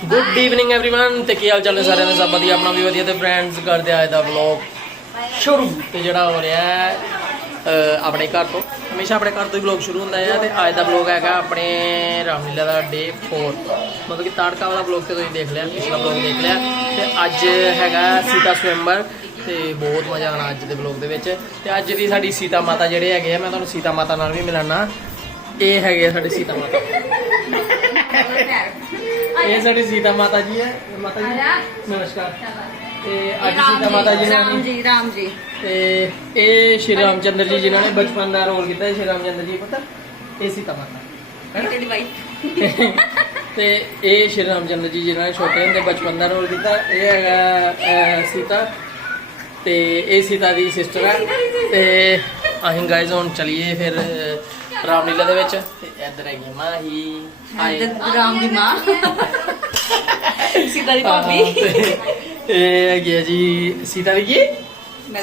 Good evening everyone ते की हाल चाल है सारे ने सब बढ़िया अपना भी बढ़िया ते फ्रेंड्स करते आए दा व्लॉग शुरू ते जड़ा हो रहा है अपने घर तो हमेशा अपने घर तो ही व्लॉग शुरू होता है ते आज दा व्लॉग हैगा अपने रामलीला दा डे 4 मतलब कि ताड़का वाला व्लॉग ते तुसीं देख लिया पिछला व्लॉग देख लिया ते अज हैगा सीता स्वयंवर ते बहुत मजा आना अज दे व्लॉग दे विच ते अज दी साडी सीता माता जेहड़े हैगे मैं तुहानूं सीता माता नाल भी मिलाना ये है साडी सीता माता ये साडी सीता माता जी है माता जी नमस्कार ते आज सीता माता जी ने राम जी ते ये श्री रामचंद्र जी जिन्होंने बचपन का रोल किया श्री रामचंद्र जी पता ये सीता माता है ना ते ये श्री रामचंद्र जी जिन्होंने छोटे होंदे बचपन का रोल किया ये है सीता ते ये सीता दी सिस्टर है ते असीं गाइस हुण चलिए फिर रामलीला दे विच ते इधर है माही आए राम दी मां सीता दी भाभी ये है जी सीता दी की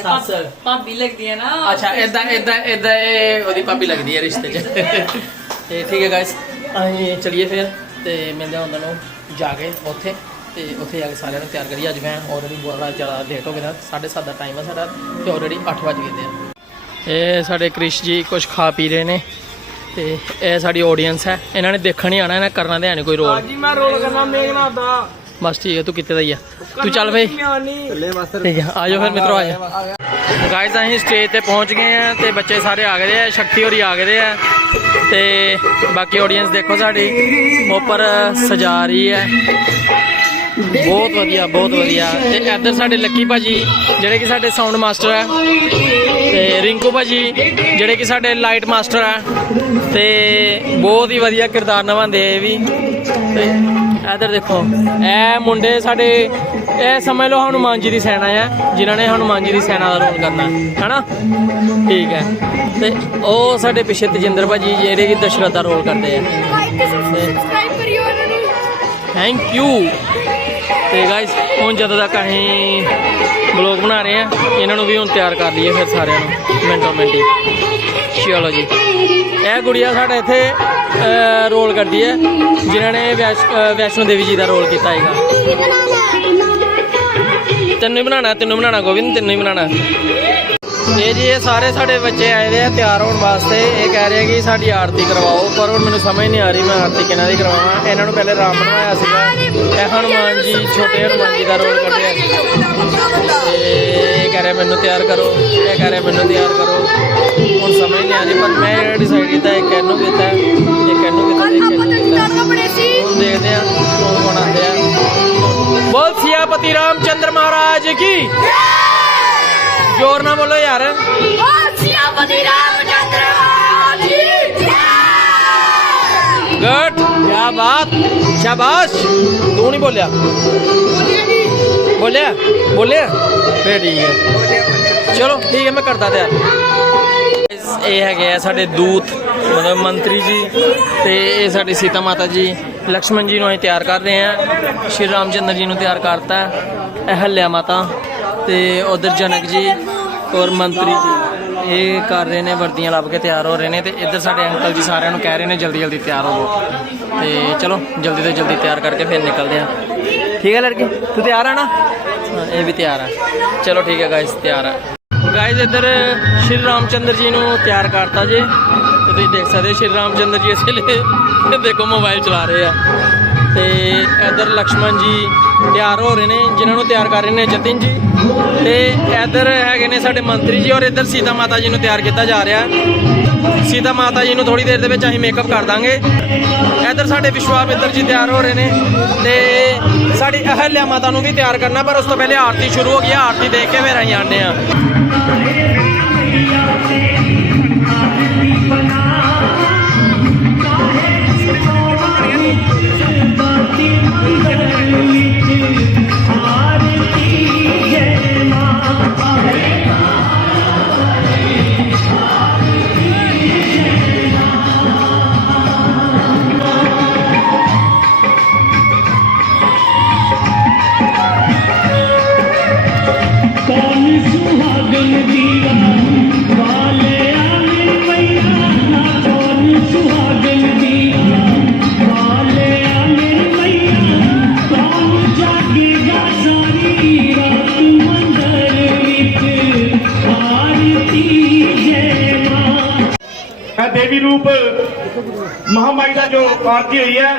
सस भाभी लगदी है ना अच्छा इदा इदा इदा ओदी भाभी लगदी है रिश्ते च ते ठीक है गाइस असीं चलिए फिर ते मिलदे हुंदे नु जाके उत्थे ते उत्थे जाके सारिਆਂ ਨੂੰ ਤਿਆਰ ਕਰੀਏ ਅੱਜ ਮੈਂ ਆਲਰੇਡੀ ਬੜਾ ਜ਼ਿਆਦਾ ਲੇਟ ਹੋ ਗਿਆ 7:30 ਦਾ ਟਾਈਮ ਹੈ ਸਾਡਾ ਤੇ ਆਲਰੇਡੀ 8 ਵਜ ਗਏ ਨੇ ਇਹ ਸਾਡੇ ਕ੍ਰਿਸ਼ ਜੀ ਕੁਝ ਖਾ ਪੀ ਰਹੇ ਨੇ ਤੇ ਇਹ ਸਾਡੀ ਆਡੀਅנס ਹੈ ਇਹਨਾਂ ਨੇ ਦੇਖਣ ਹੀ ਆਣਾ ਇਹਨਾਂ ਕਰਨਾ ਤੇ ਹੈ ਨਹੀਂ ਕੋਈ ਰੋਲ जी मैं रोल करना मेघनाथ दा बस ठीक है तू कितने दा ही है तू चल भाई ठीक है आ जाओ फिर मित्रों आ जाओ गाइस असीं स्टेज ते पहुंच गए हैं ते बच्चे सारे आ गए हैं शक्ति होरी आ गए हैं ते बाकी ऑडियंस देखो साड़ी ऊपर सजा रही है बहुत वधिया ते इधर साडे लक्की भाजी जेडे कि साडे साउंड मास्टर है ते रिंकू भाजी जेडे कि साडे लाइट मास्टर है ते बहुत ही वधिया किरदार निभांदे ए भी ते इधर देखो ए मुंडे साडे ए समझ लो हनुमान जी दी सेना है जिन्होंने हनुमान जी दी सेना का रोल करना है ना ठीक है ते ओ साडे पिछे तजिंदर भाजी जेडे कि दशरथ दा रोल करते हैं थैंक यू तो गाइस हूँ जद तक अं ब्लॉग बना रहे हैं इन्हों भी हूँ तैयार कर लीए फिर सारे मिनटों मिनटी चलो जी यह गुड़िया साढ़े इतने रोल करती है जिन्होंने वैष्णो देवी जी का रोल किया तेनों ही बनाना गोविंद तेनों ही बनाना ये जी ये सारे साढ़े बच्चे आए हैं तैयार होने वास्ते ये कह रहे हैं कि साड़ी आरती करवाओ पर हूँ मैंने समझ नहीं आ रही मैं आरती किन्हों की करवावा इन्होंने पहले राम बनवाया सीगा हनुमान जी छोटे हनुमान जी का रोल करते हैं ये कह रहे मैनू तैयार करो ये कह रहे मैनू तैयार करो हूँ समझ नहीं आ रही पर मैं डिसाइड किया एक कैनू किया एक कैनू किया हूँ देखते हैं कौन कौन आते हैं बोल सियापति रामचंद्र महाराज की जोर ना बोलो यार गुड क्या बात शाबाश तू नहीं बोलिया बोलिया फिर ठीक है चलो ठीक है मैं करता था ये है साढ़े दूत मतलब मंत्री जी ते ये साड़ी सीता माता जी लक्ष्मण जी अं तैयार कर रहे हैं श्री रामचंद्र जी ने तैयार करता है हल्या माता ते उधर जनक जी और मंत्री जी ये कर रहे हैं वर्दियाँ लभ के तैयार हो रहे हैं तो इधर साढ़े अंकल जी सारे कह रहे हैं जल्दी जल्दी तैयार हो तो चलो जल्दी तो जल्दी तैयार करके फिर निकलते हैं ठीक है लड़के तू तैयार है ना ये भी तैयार है चलो ठीक है गाइस तैयार है गाइस इधर श्री रामचंद्र जी ने तैयार करता जी तो तुम देख सकते हो श्री रामचंद्र जी इसलिए देखो मोबाइल चला रहे हैं तो इधर लक्ष्मण जी तैयार हो रहे हैं जिन्होंने तैयार कर रहे हैं जतिन जी तो इधर है साढ़े मंत्री जी और इधर सीता माता जी को तैयार किया जा रहा है सीता माता जी को थोड़ी देर के अं मेकअप कर देंगे इधर साढ़े विश्वामित्र जी तैयार हो रहे हैं तो साड़ी अहल्या माता को भी तैयार करना पर उस तो पहले आरती शुरू हो गई आरती देख के फिर अं आने सुहागन दीवा वाले आने मैया रूप महामाई का जो आरती हुई है,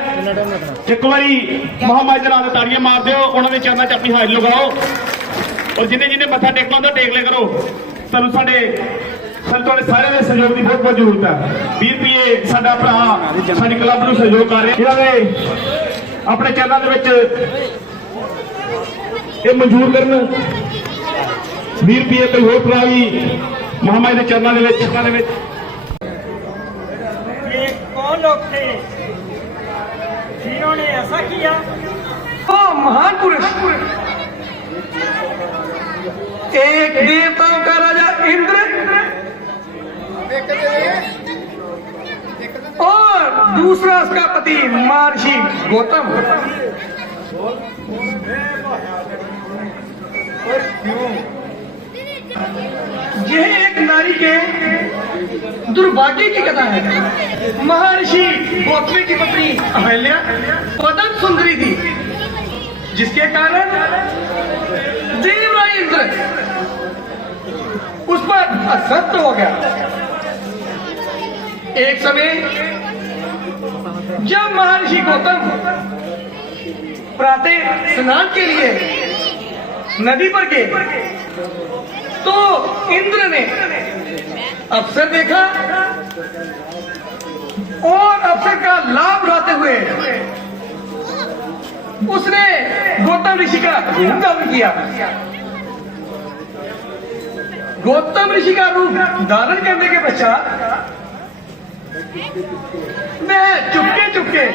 एक बारी महामाई के नाम से ताड़ियां मार दो, उन्होंने चरणों च अपनी हाजिरी लगाओ और जिन्हें जिन्हें मत्था टेकना होंदा टेक लिया करो। सानू साडे संतों सारे के सहयोग की बहुत बहुत जरूरत है। 20 रुपये साडा भरा साडी क्लब नूं सहयोग कर रहे हैं, अपने चैनल दे विच ये मंजूर करन। 20 रुपये कोई होर भरा भी महामाई के चरणों के विच ये कौन लोग थे जिन्होंने ऐसा किया? वो महान पुरुष, एक देवताओं का राजा इंद्र और दूसरा उसका पति महर्षि गौतम। यह एक नारी के दुर्भाग्य की कथा है। महर्षि गौतम की पत्नी अहल्या पदम सुंदरी थी, जिसके कारण देवराज इंद्र उस पर असंत हो गया। एक समय जब महर्षि गौतम प्रातः स्नान के लिए नदी पर गए तो इंद्र ने अवसर देखा और अवसर का लाभ उठाते हुए उसने गौतम ऋषि का रूप धारण किया। गौतम ऋषि का रूप धारण करने के पश्चात वह चुपके चुपके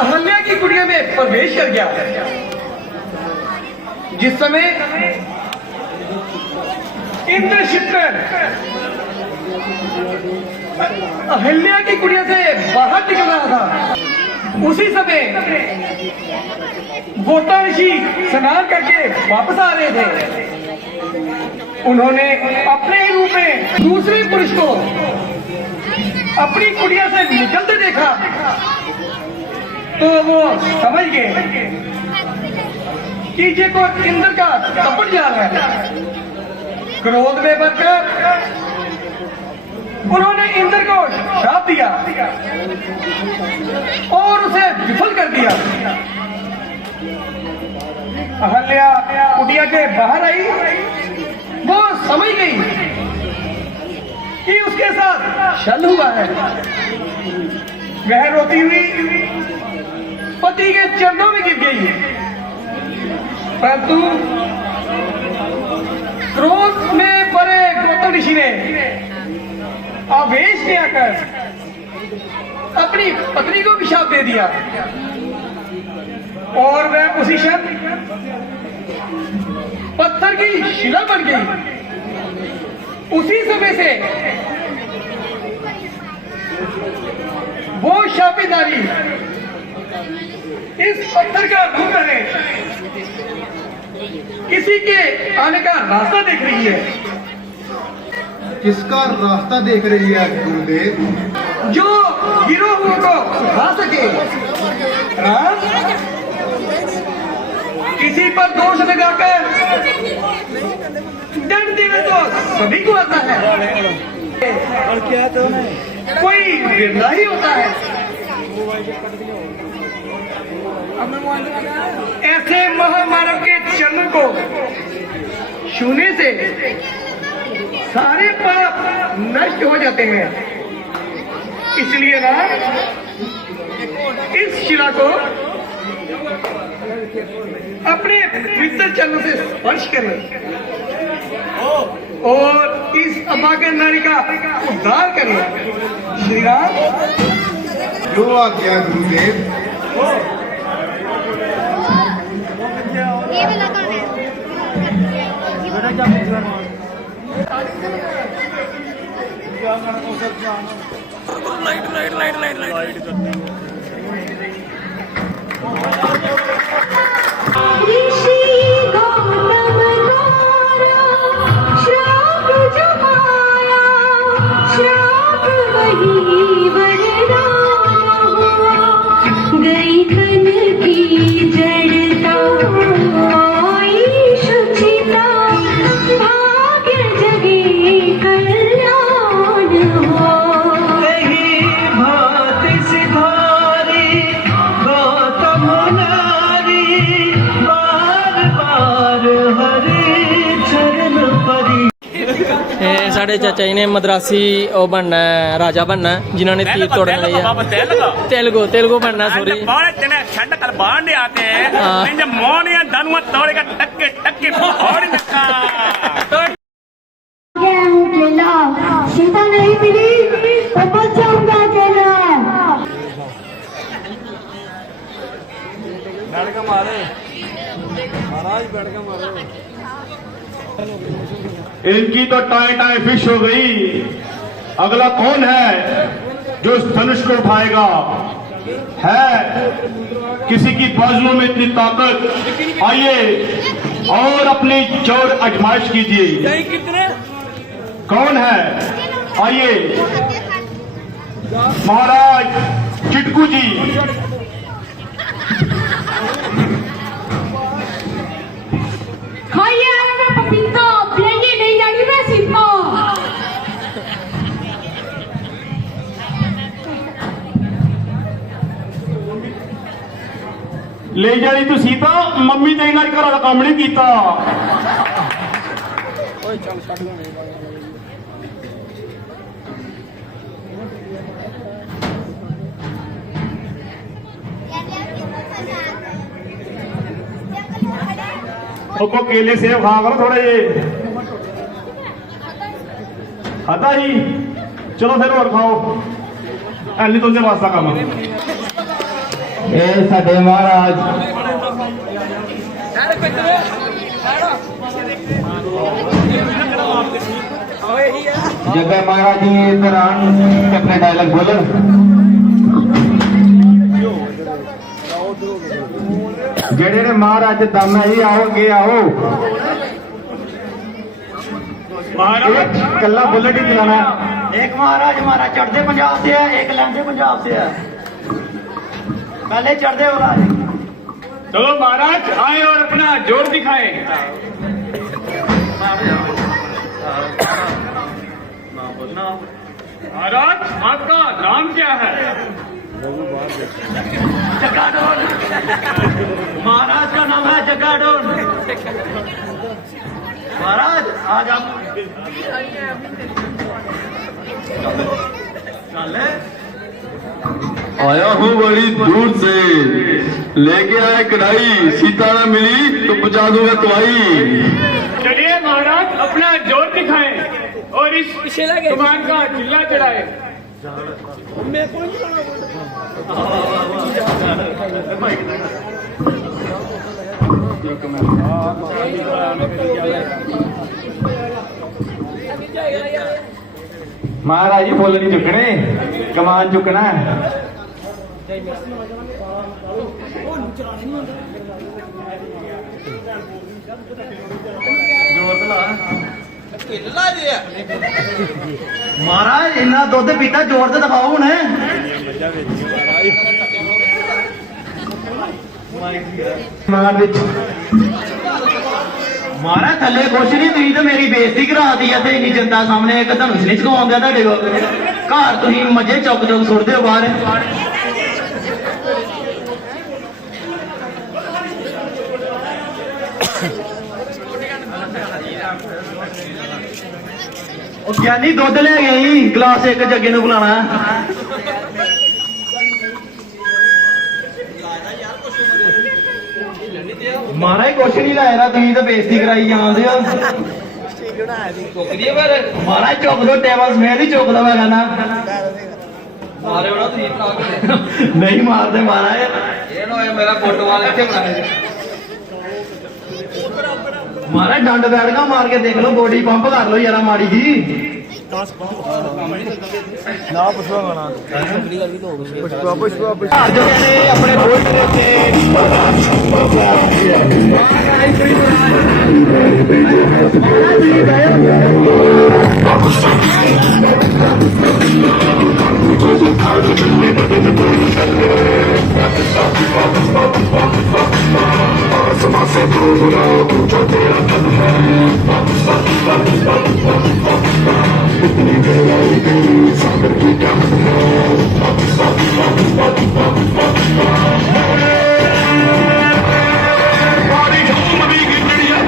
अहल्या की कुटिया में प्रवेश कर गया। जिस समय इंद्र शिवकर अहल्या की कुटिया से बाहर निकल रहा था, उसी समय गौतम ऋषि स्नान करके वापस आ रहे थे। उन्होंने अपने ही रूप में दूसरे पुरुष को अपनी कुटिया से निकलते देखा तो वो समझ गए कि ये को इंद्र का कपट जा रहा है। क्रोध में भरकर उन्होंने इंद्र को शाप दिया और उसे विफल कर दिया। अहल्या कुटिया के बाहर आई, वो समझ गई कि उसके साथ छल हुआ है। वह रोती हुई पति के चरणों में गिर गई, परंतु क्रोध में परे गौतम ऋषि ने आवेश में आकर अपनी पत्नी को भी शाप दे दिया और वह उसी क्षण पत्थर की शिला बन गई। उसी समय से वो शापित नारी इस पत्थर का रूप धरे किसी के आने का रास्ता देख रही है। किसका रास्ता देख रही है गुरुदेव? जो गिरोह को उठा सके। हाँ? किसी पर दोष लगाकर दंड देना तो सभी को आता है, और क्या तो कोई बिरला ही होता है। ऐसे महामानव के चरणों को छूने से सारे पाप नष्ट हो जाते हैं। इसलिए ना इस शिला को अपने पवित्र चरणों से स्पर्श करें और इस अभागन नारी का उद्धार करें। श्री राम। जो आज्ञा गुरुदेव। ऋषि गौतम द्वारा श्राप जो पाया, श्राप वही वरदान हुआ। गई तन की जड़ता आई शुचिता, भाग्य जगे कल्याण ਸਾਡੇ ਚਾਚਾ ਜੀ ਨੇ ਮਦਰਾਸੀ ਉਹ ਬਣਨਾ ਹੈ, ਰਾਜਾ ਬਣਨਾ ਹੈ, ਜਿਨ੍ਹਾਂ ਨੇ ਤੀਰ ਤੋੜਨ ਲਈ ਹੈ। तेलुगु बनना सॉरी सीता नहीं मिली तो बच जाऊंगा अकेला। इनकी तो टाई टाई फिश हो गई। अगला कौन है जो इस धनुष को उठाएगा? है किसी की बाजुओं में इतनी ताकत? आइए और अपनी जोर आजमाइश कीजिए। कौन है? आइए महाराज चिटकू जी। खाइए मैं पपीता, पिलाइए नहीं जानी मैं सीता। ले जानी तू सीता, मम्मी तेरे नाल घर का काम नहीं कीता। वो केले सेब खा करो थोड़े जे। खाता ही चलो फिर और खाओ, ऐनी तुझे वास्ता काम। ਇਹ ਸਾਡੇ ਮਹਾਰਾਜ जगह महाराज जी दौरान अपने डायलॉग बोलन। ਜਿਹੜੇ ਨੇ ਮਹਾਰਾਜ ਦਮ ਹੈ ਜੀ आओ ਅੱਗੇ आओ। महाराज ਕੱਲਾ ਬੁਲਟ ਹੀ ਚਲਾਣਾ। एक महाराज हमारा चढ़ते पंजाब से है, एक लैंदे पंजाब से है। पहले चढ़ते वाला है। चलो महाराज आए और अपना जोर दिखाएं। महाराज आपका नाम क्या है? जगाडोन। महाराज का नाम है जगाडोन। महाराज आज आप चले। आया हूँ बड़ी दूर से, लेके आए कढ़ाई, सीता न मिली तो पहुंचा दूंगा तुम्हारी। चलिए महाराज अपना जोर दिखाएं और इस कमान का चिल्ला चढ़ाए। महाराज जी फुੱਲ नहीं चुकने, कमान चुकना है। महाराज इन्ना दुध पीता, जोर तो दिखाओ हुण। कमान विच महाराज थले कुछ नहीं, तुम तो मेरी बेइज्जती करा दी है। इन्नी जनता सामने एक धनुष नहीं चुकाउण दिया तुहाडे कोल। घर तुसीं मजे चुक चुक सुटदे हो बाहर। ज्ञानी दुध ले गई, गिलास एक जग्गे नूं बुलाना। महाराज कुछ नहीं लाया, तुम तो बेइज्जती कराई जाते हो। महाराज चुक दो, टेबल समेत ही चुक दो मैं कहना। नहीं मारते महाराज। मेरा फोटो महाराज डंड बैठका मार के देख लो, बॉडी पंप कर लो यार माड़ी जी। अपने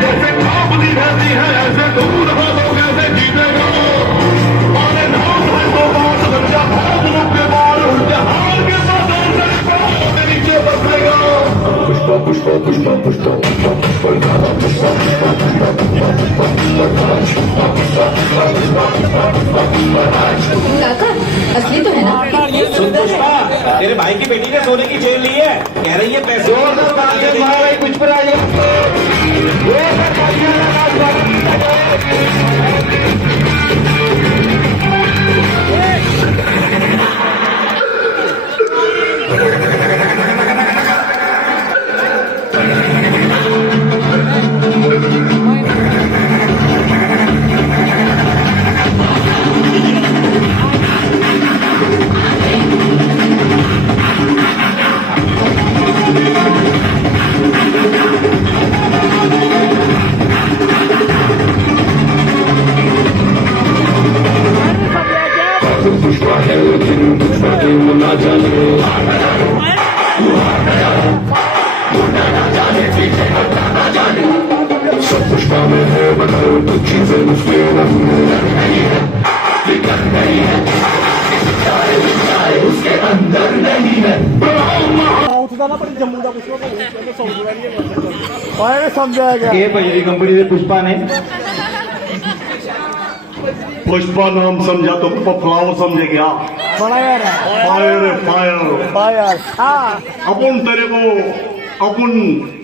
जैसे कांपती रहती है, ऐसे दूर हो तो कैसे जीतेगा। काका असली तो है ना? सुन पुष्पा, तेरे भाई की बेटी ने सोने की चेन ली है, कह रही है पैसे कुछ पर आ ये बजरी कंपनी से पुष्पा ने पुष्पा नाम समझा तो फ्लावर समझे क्या? फायर फायर अपन तेरे को अपन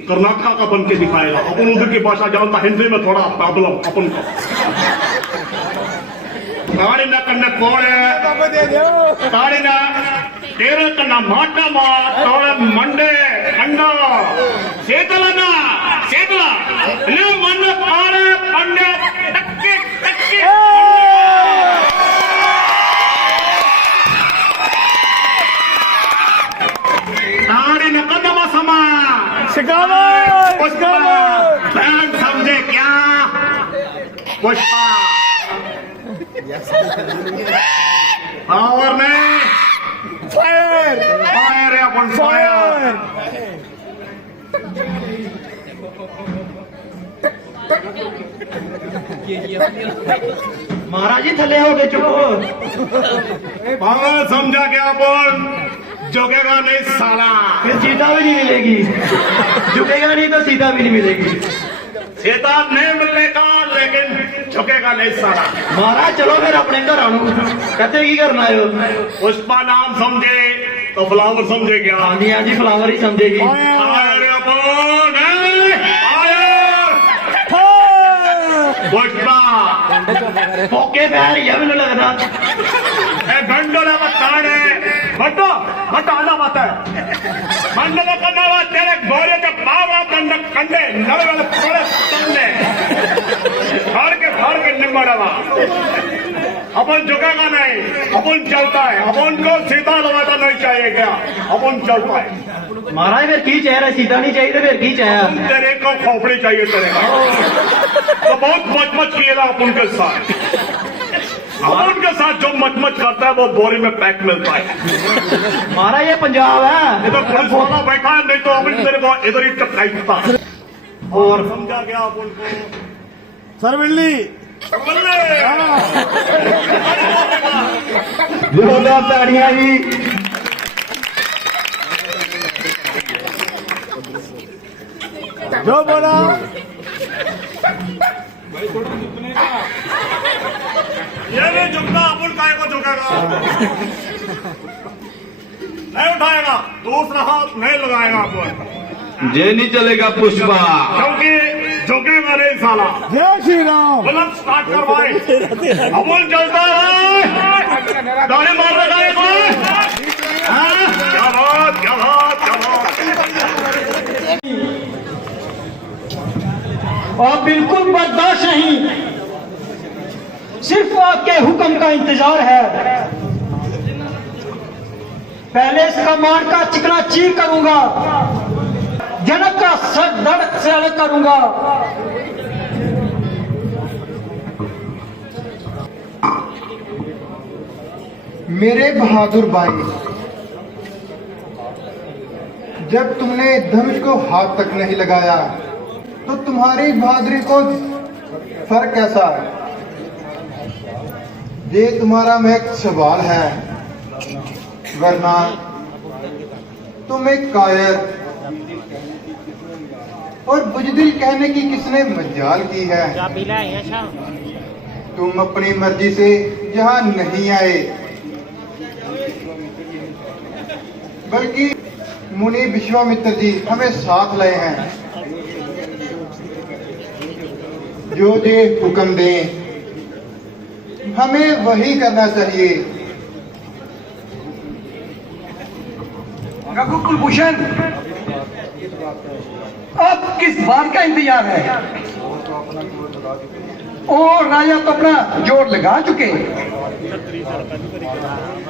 कर्नाटका का बन के दिखाएगा। अपन उधर की भाषा जानता, हिंदी में थोड़ा प्रॉब्लम अपन को। गाड़ी ना करना कौन है? गाड़ी ना तेरे कन्ना माटा मार तोड़े मंडे अंडा सेतला ना सेतला ले मन पारे पंडे टक्के टक्के गाड़ी न कदम समा शिकावा बैंक समझे क्या? पुष्पा पावर नहीं फायर फायर है अपन फायर। महाराज जी थले हो गए चुप। पावर समझा क्या? अपन झुकेगा नहीं साला। फिर सीता भी नहीं मिलेगी, झुकेगा नहीं तो सीता भी नहीं मिलेगी। सीता नहीं मिलने का, लेकिन झुकेगा नहीं साला। महाराज चलो फिर अपने घर आनू, कहते की करना है? पुष्पा नाम समझे तो फ्लावर समझे क्या? हाँ जी हाँ जी, फ्लावर ही समझेगी। फायर अपन पुष्पा फोके पैर ये भी नहीं लगना। गंडोला मत ताड़े बटो बटो आना मत है मंडल करना हुआ तेरे गोरे के पावड़ा दंड कंडे नवे वाले थोड़े कंडे फाड़ के निम्बड़वा। अपन झुकेगा नहीं, अपन चलता है। अपन को सीधा लगाता नहीं चाहिए क्या? अपन चलता है। महाराज फिर की चाह रहा? सीता नहीं चाहिए तो फिर की चाह? तेरे को खोपड़ी चाहिए तेरे को। तो बहुत मच किएगा अपन के साथ। अपन के साथ जो मच करता है वो बोरी में पैक मिलता है। महाराज ये पंजाब है। ये तो पुलिस वाला बैठा है, नहीं तो अपन तेरे को इधर ही टपकाईता। और समझा गया अपन को सर बिल्ली जोरदार ताड़ियां जी। जो बोला ये नहीं झुकना, अपन काय को झुकेगा? नहीं उठाएगा, दूसरा हाथ नहीं लगाएगा अपन। ये नहीं चलेगा पुष्पा। क्योंकि झुकेगा नहीं साला। जय श्री राम। बुलंद स्टार्ट करवाए, अपन चलता है। गाड़ी मार रहा है कोई? क्या बात क्या बात क्या बात। और बिल्कुल बर्दाश्त नहीं, सिर्फ आपके हुक्म का इंतजार है। पहले इस कमान का चिकना चीर करूंगा, जनक का सर धड़ से अलग करूंगा। मेरे बहादुर भाई, जब तुमने धनुष को हाथ तक नहीं लगाया तो तुम्हारी बहादुरी को फर्क कैसा है? ये तुम्हारा महज सवाल है, वरना तुम एक कायर और बुजदिल कहने की किसने मजाल की है? तुम अपनी मर्जी से यहाँ नहीं आए, बल्कि मुनि विश्वामित्र जी हमें साथ लाए हैं। जो जे हुक्म दें हमें वही करना चाहिए। कुलभूषण, अब किस बात का इंतजार है? और राजा तो अपना जोर लगा चुके,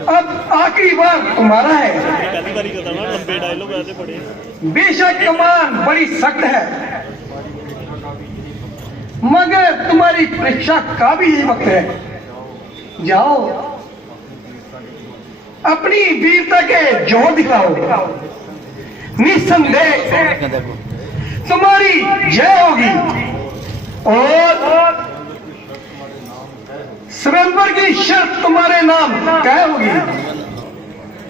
अब आखिरी बार तुम्हारा है। बेशक कमान बड़ी सख्त है, मगर तुम्हारी परीक्षा का भी यही वक्त है। जाओ, अपनी वीरता के जोर दिखाओ। निस्संदेह तुम्हारी जय होगी और स्वयंवर की शर्त तुम्हारे नाम तय होगी।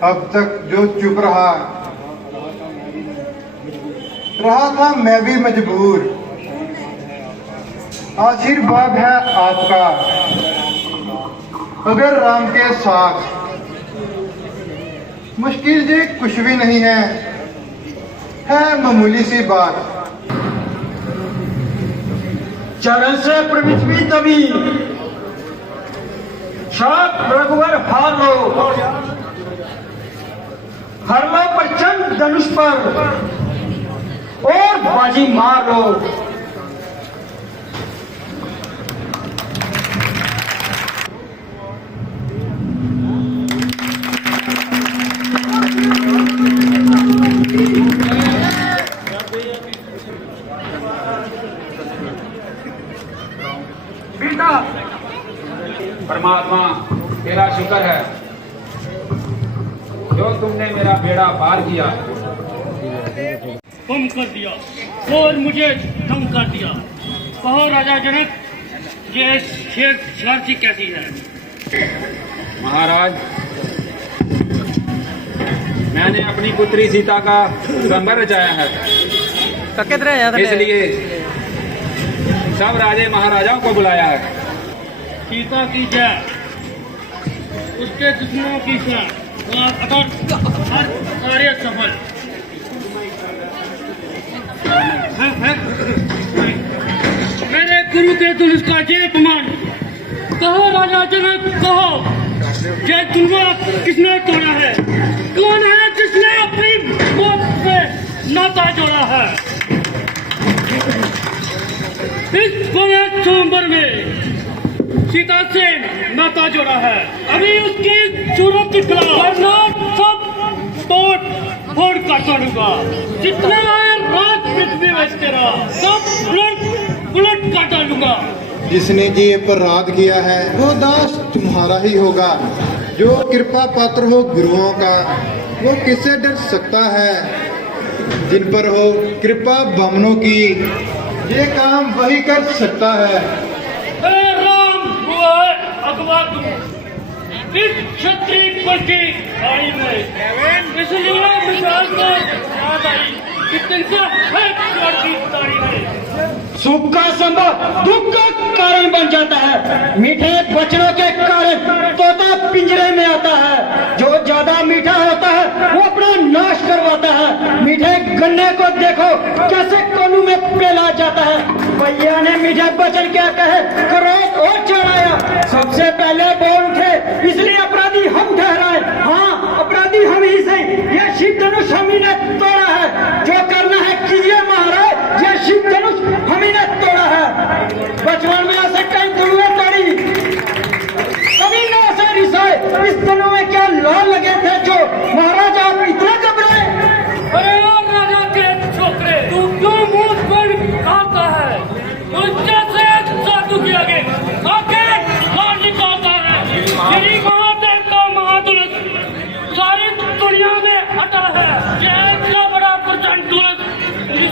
अब तक जो चुप रहा था मैं भी मजबूर। आशीर्वाद है आपका अगर राम के साथ। मुश्किल जी कुछ भी नहीं है मामूली सी बात। चरण से पृथ्वी तभी सात रघुवर हार लो, हर लो प्रचंड धनुष पर और बाजी मार लो। परमात्मा तेरा शुक्र है जो तुमने मेरा बेड़ा पार किया। कम कर दिया और मुझे कम कर दिया। कहो राजा जनक, ये शेर शरारती कैसी है? महाराज, मैंने अपनी पुत्री सीता का स्वयंवर रचाया है, इसलिए सब राजे महाराजाओं को बुलाया है। सीता की जय, उसके दुश्मनों की जय, अगर हर कार्य सफल। मेरे गुरु के धनुष का जय अपमान। कहो राजा जनक, कहो जय दुर्गा किसने तोड़ा है? कौन है जिसने अपनी मौत से नाता जोड़ा है? इस पवित्र स्वयंवर में सीता से नाता जोड़ा है। अभी उसकी सूरत दिखला, वरना सब तोड़ फोड़ कर छोड़ूंगा। जितने आए रात पृथ्वी में तेरा सब उलट कर डालूंगा। जिसने जी अपराध किया है वो दास तुम्हारा ही होगा। जो कृपा पात्र हो गुरुओं का वो किससे डर सकता है? जिन पर हो कृपा बामनों की ये काम वही कर सकता है। अगवा तुम इस क्षत्रिय कुल की आई में, इसलिए विशाल को याद आई कि तिनका है की तारी है। सुख का संभव दुख का कारण बन जाता है। मीठे वचनों के कारण तोता पिंजरे में आता है। जो ज्यादा मीठा होता है वो अपना नाश करवाता है। मीठे गन्ने को देखो कैसे कोलू में पेला जाता है। भैया ने मीठे वचन क्या कहे, क्रोध और चढ़ाया। सबसे पहले बोल उठे, इसलिए अपराधी हम ठहराए। हाँ, अपराधी हम ही सही। ये शिव धनुष हम ही ने तोड़ा है। जो करना है कीजिए महाराज, ये शिव धनुष हम ही ने तोड़ा है। बचपन में ऐसे कई धनुएं तोड़ी, कभी न ऐसे रिसाए। इस धनु में क्या लाल लगे थे जो महाराज आप इतना घबराए? अरे राजा के छोकरे, तू क्यों मुंह पर खाता है? उससे साधु के आगे बाहर निकालता है। श्री महादेव का महादुलत सारी दुनिया में हटा है। यह इतना बड़ा प्रचंड दुलत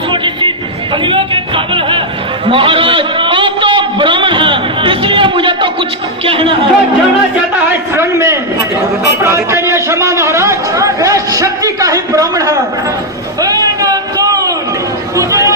छोटी सी कलियों के काबिल है। महाराज आप तो ब्राह्मण हैं, इसलिए मुझे तो कुछ कहना है। जो जाना चाहता है इस रण में अपराध के लिए क्षमा महाराज, वह शक्ति का ही ब्राह्मण है। तुझे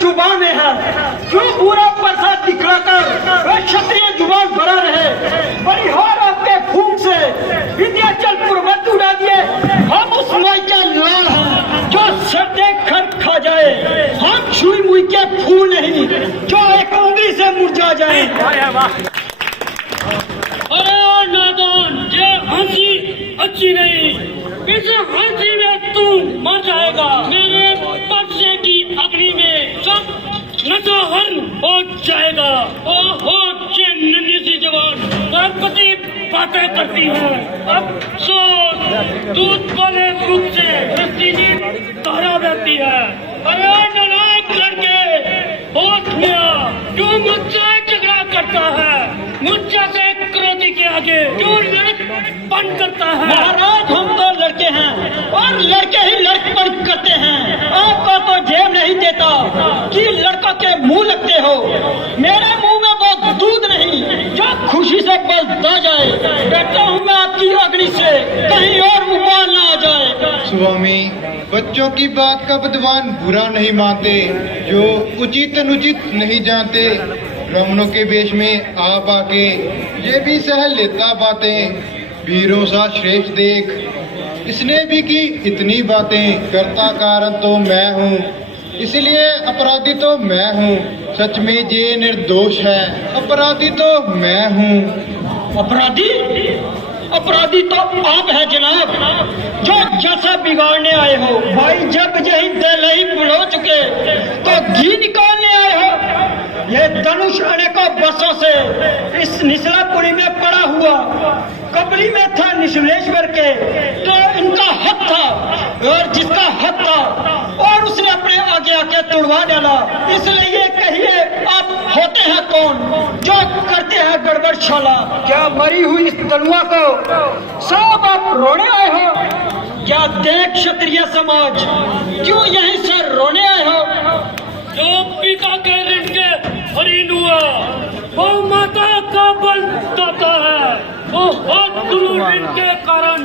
जुबान में है, क्यों पूरा प्रसाद दिखलाकर वह क्षत्रिय जुबान भरा रहे। बलिहार आपके फूंक से विंध्याचल पर्वत उड़ा दिए। हम उस माई का लाल हैं जो सर देख कर खा जाए। हम छुई मुई के फूल नहीं जो एक उंगली से मुरझा जाए। अरे नादान, ये हंसी अच्छी नहीं। इस हंसी में तू मर जाएगा। मेरे पर्चे की अग्नि में सब नशोहर हो जाएगा। ओहो, ये नन्ही सी जवान गणपति बातें करती है। अब सोच, दूध वाले मुख से सीधी धारा बहती है। अरे नालायक लड़के, होश में आ। तू मुझसे झगड़ा करता है, मुझसे से क्रोधी के आगे क्यों लड़कपन करता है। महाराज, हम तो लड़के हैं और लड़के ही लड़कपन करते हैं। आपको तो जेब नहीं देता कि लड़कों के मुंह लगते हो। मेरे मुंह में वो दूध नहीं जो खुशी से बलता जाए। डरता हूँ मैं आपकी अग्नि से, कहीं और उबाल ना आ जाए। स्वामी, बच्चों की बात का विद्वान बुरा नहीं मानते, जो उचित अनुचित नहीं जानते। ब्राह्मणों के वेश में आप आके ये भी सह लेता बातें। वीरों सा श्रेष्ठ देख, इसने भी की इतनी बातें। करता कारण तो मैं हूँ, इसलिए अपराधी तो मैं हूँ। सच में ये निर्दोष है, अपराधी तो मैं हूँ। अपराधी? अपराधी तो आप है जनाब, जो जैसा बिगाड़ने आए हो। भाई, जब यही दलही बुलो चुके तो घी निकालने आए हो। ये धनुष अनेकों वर्षों से इस निचलापुरी में पड़ा हुआ कबली में था निशुलेश्वर के, तो इनका हक था और जिसका हक था और उसने अपने आगे आके तुड़वा डाला। इसलिए कहिए, आप होते हैं कौन जो करते हैं गड़बड़ छाला? क्या मरी हुई इस तनुआ को सब आप रोने आए हो? या देख क्षत्रिय समाज, क्यों यहीं से रोने आए हो? जो पिता के ऋण के हरीन हुआ, वो माता का बल दाता है। वो हाथ गुरु ऋण के कारण,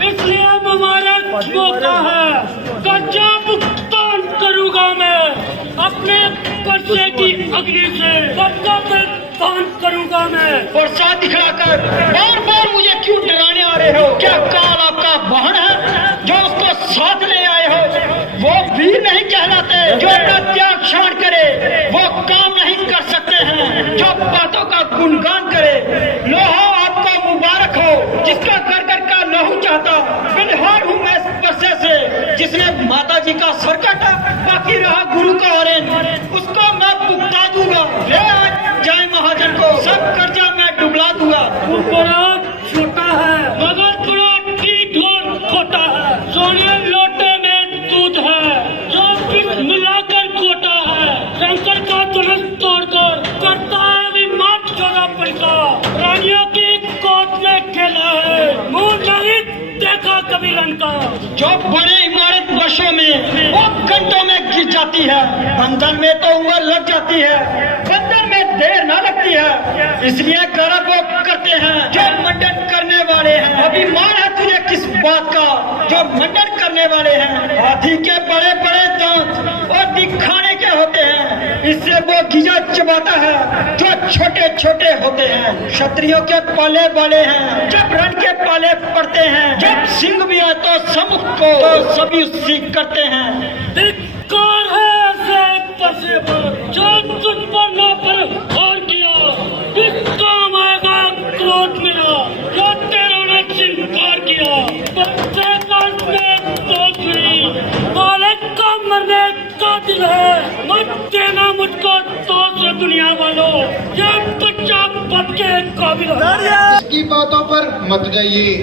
इसलिए हमारा मौका है। कच्चा भुगतान करूंगा मैं अपने कर्जे की अग्नि से। सबका भुगतान करूंगा मैं। प्रसाद दिखलाकर बार बार मुझे क्यों डराने आ रहे हो? क्या काल आपका वाहन है जो उसको साथ ले आए हो? वो वीर नहीं कहलाते जो अपना त्याग क्षण करे, वो काम नहीं कर सकते हैं जो बातों का गुणगान करे। लोहा आपका मुबारक हो जिसका कर कर का लहू चाहता। बलिहार हूँ मैं इस पर्चे से जिसने माता जी का सर काटा, बाकी रहा गुरु का ऑरेंज, उसको मैं भुगता दूंगा। ले आज जाए महाजन को, सब कर्जा मैं डुबला दूंगा। बड़ा छोटा है मगर बड़ा ठीक और खोटा है। सोने लोटे में दूध है जो फिर मिलाकर खोटा है। शंकर का तुरंत तोड़कर करता है विमान चौरा पड़ता। रानियों की कोट में खेला है, मुंह नहीं देखा कभी लंका। जो बड़े इमारत वर्षों में वो घंटों में गिर जाती है। बंधन में तो उम्र लग जाती है, बंधन में देर न लगती है। इसलिए गर्व वो करते हैं जो मंडन करने वाले हैं। अभिमान है तुझे किस बात का जो मंडन करने वाले हैं? हाथी के बड़े बड़े दांत और दिखाने के होते हैं, इससे वो गिजा चबाता है जो छोटे छोटे होते हैं। क्षत्रियों के पाले वाले हैं, जब रण के पाले पड़ते हैं। जब सिंह भी है तो समुख को तो सभी उसी करते हैं। धिक्कार है ऐसे पसे पर जो तुझ पर ना पर और किया। काम आएगा क्रोध मेरा जो तेरों ने चिंकार किया। बच्चे का उसने सोच नहीं, बालक का मरने का दिल है। मत देना मुझको दोष दुनिया वालों, ये बच्चा बच के काबिल है। इसकी बातों पर मत जाइए।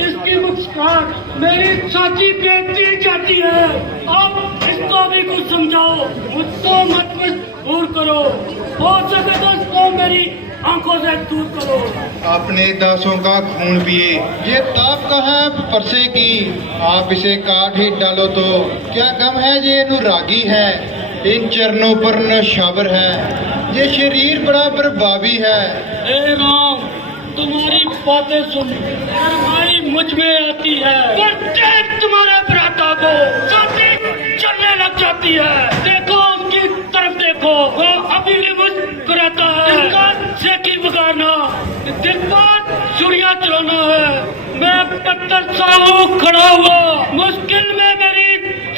इसकी मुस्कान मेरी साची बेटी जाती है। अब इसको भी कुछ समझाओ, मुझको मत कुछ दूर करो। हो सके तो इसको मेरी आंखों से दूर करो। अपने दासों का खून पिए, ये ताप कहाँ है परसे की? आप इसे काट ही डालो तो क्या गम है? ये अनुरागी है, इन चरणों पर नशावर है, ये शरीर बड़ा प्रभावी है। हे राम, तुम्हारी बातें सुन भाई मुझ में आती है। तुम्हारे भ्राता को चलने लगा आती है। देखो उसकी तरफ देखो, वो अभी भी मुस्कुराता है। इसका सेकी बगाना, दिल पर चुड़िया चलाना है। मैं पत्थर सा हूँ खड़ा हुआ, मुश्किल में मेरी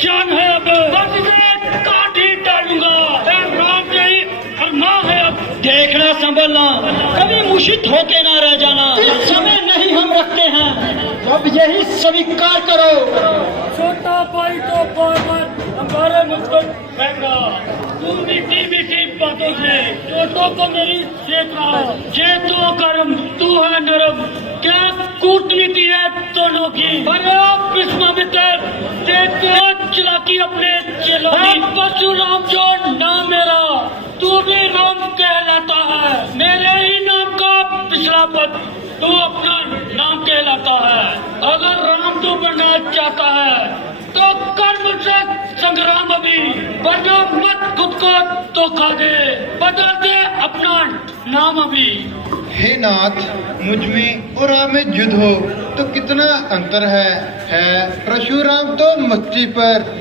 जान है। अब बस इसे काट ही डालूंगा। राम यही फरमा है। अब देखना संभलना, कभी मुशित होके ना रह जाना। समय नहीं हम रखते हैं, अब यही स्वीकार करो। छोटा भाई तो बार हमारे मुझ पर फेंक रहा। तू मीठी मीठी बातों से छोटों को मेरी सेक रहा। ये तो कर्म, तू है नरम। क्या कूटनीति है दोनों की। अरे विश्वामित्र, देखते चलाकी अपने चेलों की। परशुराम जो नाम मेरा, तू भी राम कहलाता है। मेरे ही नाम का पिछला पद तू अपना नाम कहलाता है। अगर राम तू बनना चाहता है तो कर मुझसे संग्राम अभी, वरना मत खुद को धोखा दे। बदल दे अपना नाम अभी। हे नाथ, मुझ में और आप में युद्ध हो तो कितना अंतर है परशुराम तो मस्ती पर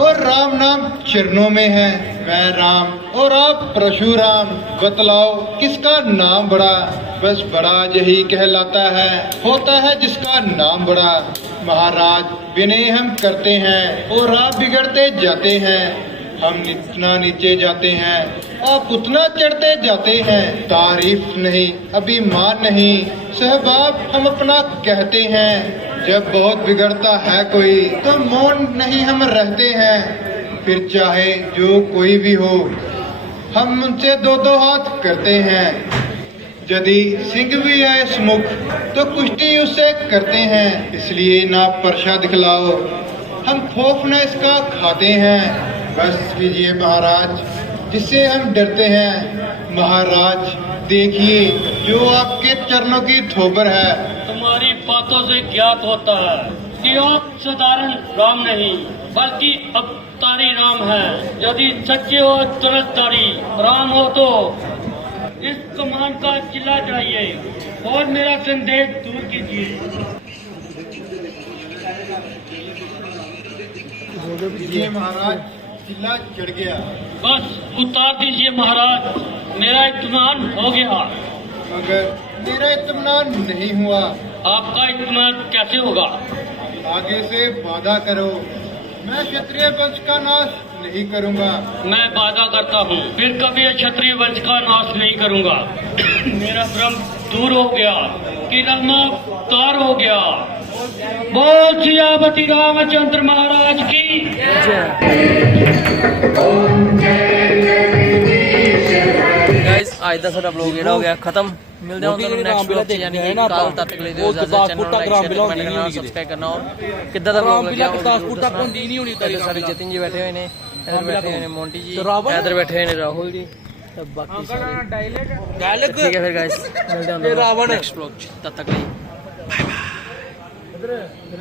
और राम नाम चरणों में है। मैं राम और आप परशुराम, बतलाओ किसका नाम बड़ा। बस बड़ा यही कहलाता है, होता है जिसका नाम बड़ा। महाराज विनय हम करते हैं और आप बिगड़ते जाते हैं। हम इतना नीचे जाते हैं, आप उतना चढ़ते जाते हैं। तारीफ नहीं, अभिमान नहीं, सहबाब हम अपना कहते हैं। जब बहुत बिगड़ता है कोई तो मौन नहीं हम रहते हैं। फिर चाहे जो कोई भी हो, हम उनसे दो दो हाथ करते हैं। यदि सिंह भी है स्मुख तो कुश्ती उससे करते हैं। इसलिए ना परछा दिखलाओ, हम खौफ न इसका खाते हैं। बस कीजिए महाराज, जिससे हम डरते हैं। महाराज देखिए, जो आपके चरणों की थोबर है। तुम्हारी बातों से ज्ञात होता है कि आप साधारण राम नहीं बल्कि अवतारी राम है। यदि सच्चे हो तरसदारी राम हो तो इस कमान का किला चाहिए और मेरा संदेश दूर कीजिए। ये महाराज किला चढ़ गया। बस उतार दीजिए महाराज, मेरा इत्मीनान हो गया। मगर मेरा इत्मीनान नहीं हुआ। आपका इत्मीनान कैसे होगा? आगे से वादा करो, मैं क्षत्रिय वंश का नाश नहीं करूंगा। मैं वादा करता हूँ, फिर कभी क्षत्रिय वंश का नाश नहीं करूँगा। मेरा भ्रम दूर हो गया कि रामावतार हो गया। बोल सियापति रामचंद्र महाराज की। गाइस आज का साਡਾ ब्लॉग ਜਿਹੜਾ ਹੋ ਗਿਆ ਖਤਮ। मिलते हैं ਤੁਹਾਨੂੰ नेक्स्ट ब्लॉग ਚ, यानी कि कल तक के लिए दियो इजाजत। चैनल लाइक शेयर कमेंट करना, सब्सक्राइब करना। और कितना ਦਾ ब्लॉग ਲੱਗਿਆ इधर सारे जतिन जी बैठे हुए ने, इधर बैठे हुए ने मोंटी जी, इधर बैठे हुए ने राहुल जी, तब बाकी सारे ठीक है। फिर गाइस मिलते हैं नेक्स्ट ब्लॉग, तब तक के लिए बाय बाय।